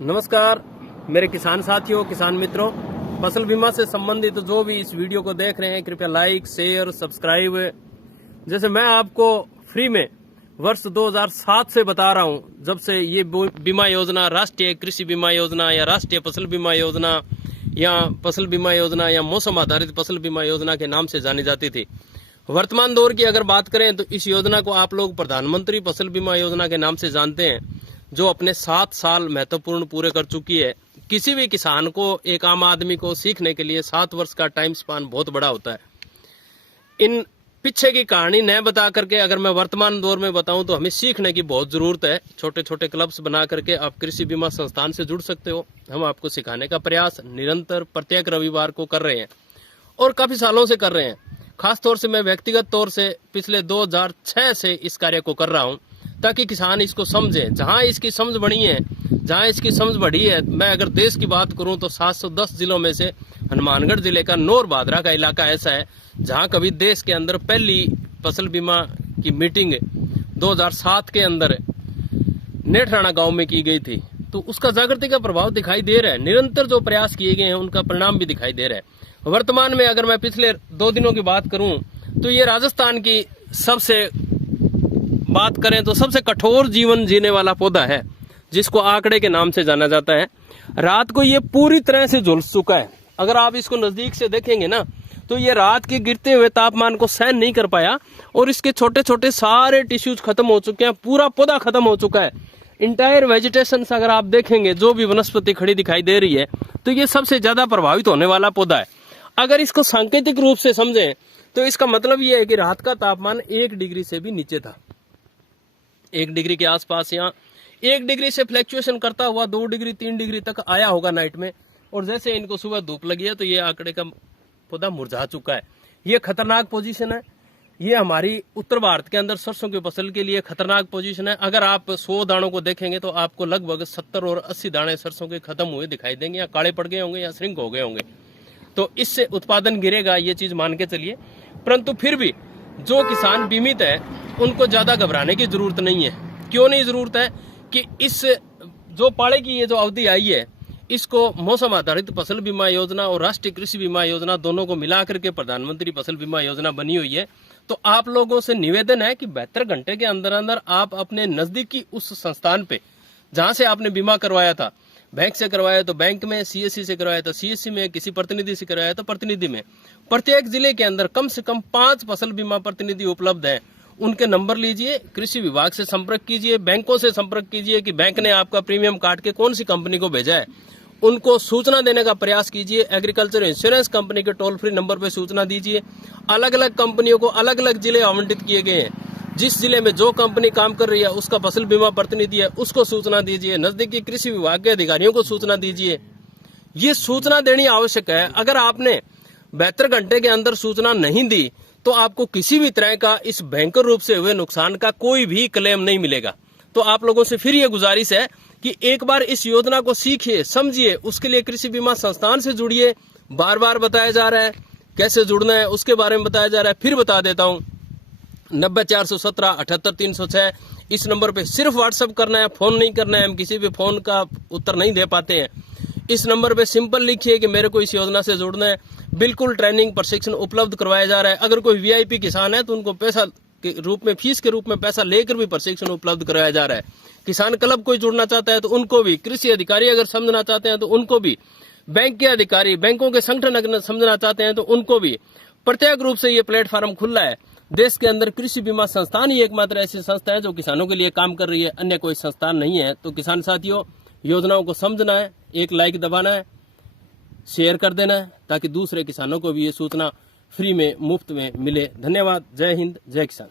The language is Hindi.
नमस्कार मेरे किसान साथियों, किसान मित्रों। फसल बीमा से संबंधित जो भी इस वीडियो को देख रहे हैं, कृपया लाइक, शेयर, सब्सक्राइब। जैसे मैं आपको फ्री में वर्ष 2007 से बता रहा हूं, जब से ये बीमा योजना राष्ट्रीय कृषि बीमा योजना या राष्ट्रीय फसल बीमा योजना या फसल बीमा योजना या मौसम आधारित फसल बीमा योजना के नाम से जानी जाती थी। वर्तमान दौर की अगर बात करें तो इस योजना को आप लोग प्रधानमंत्री फसल बीमा योजना के नाम से जानते हैं, जो अपने 7 साल महत्वपूर्ण पूरे कर चुकी है। किसी भी किसान को, एक आम आदमी को सीखने के लिए 7 वर्ष का टाइम स्पान बहुत बड़ा होता है। इन पीछे की कहानी न बता करके अगर मैं वर्तमान दौर में बताऊं तो हमें सीखने की बहुत जरूरत है। छोटे छोटे क्लब्स बना करके आप कृषि बीमा संस्थान से जुड़ सकते हो। हम आपको सिखाने का प्रयास निरंतर प्रत्येक रविवार को कर रहे हैं और काफी सालों से कर रहे हैं। खास तौर से मैं व्यक्तिगत तौर से पिछले 2006 से इस कार्य को कर रहा हूं, ताकि किसान इसको समझे। जहां इसकी समझ बढ़ी है, जहां इसकी समझ बढ़ी है, मैं अगर देश की बात करूं तो 710 जिलों में से हनुमानगढ़ जिले का नौर भादरा का इलाका ऐसा है जहां कभी देश के अंदर पहली फसल बीमा की मीटिंग 2007 के अंदर नेठराणा गांव में की गई थी। तो उसका जागृति का प्रभाव दिखाई दे रहा है। निरंतर जो प्रयास किए गए हैं उनका परिणाम भी दिखाई दे रहा है। वर्तमान में अगर मैं पिछले 2 दिनों की बात करूं तो ये राजस्थान की सबसे बात करें तो सबसे कठोर जीवन जीने वाला पौधा है, जिसको आंकड़े के नाम से जाना जाता है। रात को ये पूरी तरह से झुलस चुका है। अगर आप इसको नजदीक से देखेंगे ना तो ये रात के गिरते हुए तापमान को सहन नहीं कर पाया और इसके छोटे छोटे सारे टिश्यूज खत्म हो चुके हैं। पूरा पौधा खत्म हो चुका है। इंटायर वेजिटेशन अगर आप देखेंगे, जो भी वनस्पति खड़ी दिखाई दे रही है, तो ये सबसे ज्यादा प्रभावित होने वाला पौधा है। अगर इसको सांकेतिक रूप से समझें तो इसका मतलब ये है कि रात का तापमान 1 डिग्री से भी नीचे था। 1 डिग्री के आसपास, यहाँ 1 डिग्री से फ्लैक्चुएशन करता हुआ 2 डिग्री 3 डिग्री तक आया होगा नाइट में। और जैसे इनको सुबह धूप लगी है तो ये आंकड़े का पौधा मुरझा चुका है। ये खतरनाक पोजीशन है। ये हमारी उत्तर भारत के अंदर सरसों की फसल के लिए खतरनाक पोजीशन है। अगर आप 100 दानों को देखेंगे तो आपको लगभग 70 और 80 दाने सरसों के खत्म हुए दिखाई देंगे, या काले पड़ गए होंगे या श्रिंक हो गए होंगे। तो इससे उत्पादन गिरेगा, ये चीज मान के चलिए। परंतु फिर भी जो किसान बीमित है उनको ज्यादा घबराने की जरूरत नहीं है। क्यों नहीं जरूरत है कि इस जो पाले की ये जो अवधि आई है, इसको मौसम आधारित फसल बीमा योजना और राष्ट्रीय कृषि बीमा योजना दोनों को मिला करके प्रधानमंत्री फसल बीमा योजना बनी हुई है। तो आप लोगों से निवेदन है कि 72 घंटे के अंदर अंदर आप अपने नजदीकी उस संस्थान पे, जहां से आपने बीमा करवाया था, बैंक से करवाया तो बैंक में, सीएससी से करवाया तो सीएससी में, किसी प्रतिनिधि से करवाया तो प्रतिनिधि में। प्रत्येक जिले के अंदर कम से कम 5 फसल बीमा प्रतिनिधि उपलब्ध हैं। उनके नंबर लीजिए, कृषि विभाग से संपर्क कीजिए, बैंकों से संपर्क कीजिए कि बैंक ने आपका प्रीमियम काट के कौन सी कंपनी को भेजा है, उनको सूचना देने का प्रयास कीजिए। एग्रीकल्चर इंश्योरेंस कंपनी के टोल फ्री नंबर पर सूचना दीजिए। अलग अलग कंपनियों को अलग अलग जिले आवंटित किए गए हैं। जिस जिले में जो कंपनी काम कर रही है उसका फसल बीमा प्रतिनिधि है, उसको सूचना दीजिए। नजदीकी कृषि विभाग के अधिकारियों को सूचना दीजिए। ये सूचना देनी आवश्यक है। अगर आपने 72 घंटे के अंदर सूचना नहीं दी तो आपको किसी भी तरह का इस भयंकर रूप से हुए नुकसान का कोई भी क्लेम नहीं मिलेगा। तो आप लोगों से फिर ये गुजारिश है कि एक बार इस योजना को सीखिए, समझिए। उसके लिए कृषि बीमा संस्थान से जुड़िए। बार बार बताया जा रहा है कैसे जुड़ना है, उसके बारे में बताया जा रहा है। फिर बता देता हूँ, 90 417 78 306 इस नंबर पे सिर्फ व्हाट्सएप करना है, फोन नहीं करना है। हम किसी भी फोन का उत्तर नहीं दे पाते हैं। इस नंबर पे सिंपल लिखिए कि मेरे को इस योजना से जुड़ना है। बिल्कुल ट्रेनिंग प्रशिक्षण उपलब्ध करवाया जा रहा है। अगर कोई वीआईपी किसान है तो उनको पैसा के रूप में, फीस के रूप में पैसा लेकर भी प्रशिक्षण उपलब्ध कराया जा रहा है। किसान क्लब कोई जुड़ना चाहता है तो उनको भी, कृषि अधिकारी अगर समझना चाहते हैं तो उनको भी, बैंक के अधिकारी, बैंकों के संगठन अगर समझना चाहते हैं तो उनको भी। प्रत्येक रूप से ये प्लेटफॉर्म खुला है। देश के अंदर कृषि बीमा संस्थान ही एकमात्र ऐसी संस्था है जो किसानों के लिए काम कर रही है, अन्य कोई संस्थान नहीं है। तो किसान साथियों, योजनाओं को समझना है, एक लाइक दबाना है, शेयर कर देना है, ताकि दूसरे किसानों को भी ये सूचना फ्री में, मुफ्त में मिले। धन्यवाद। जय हिंद, जय किसान।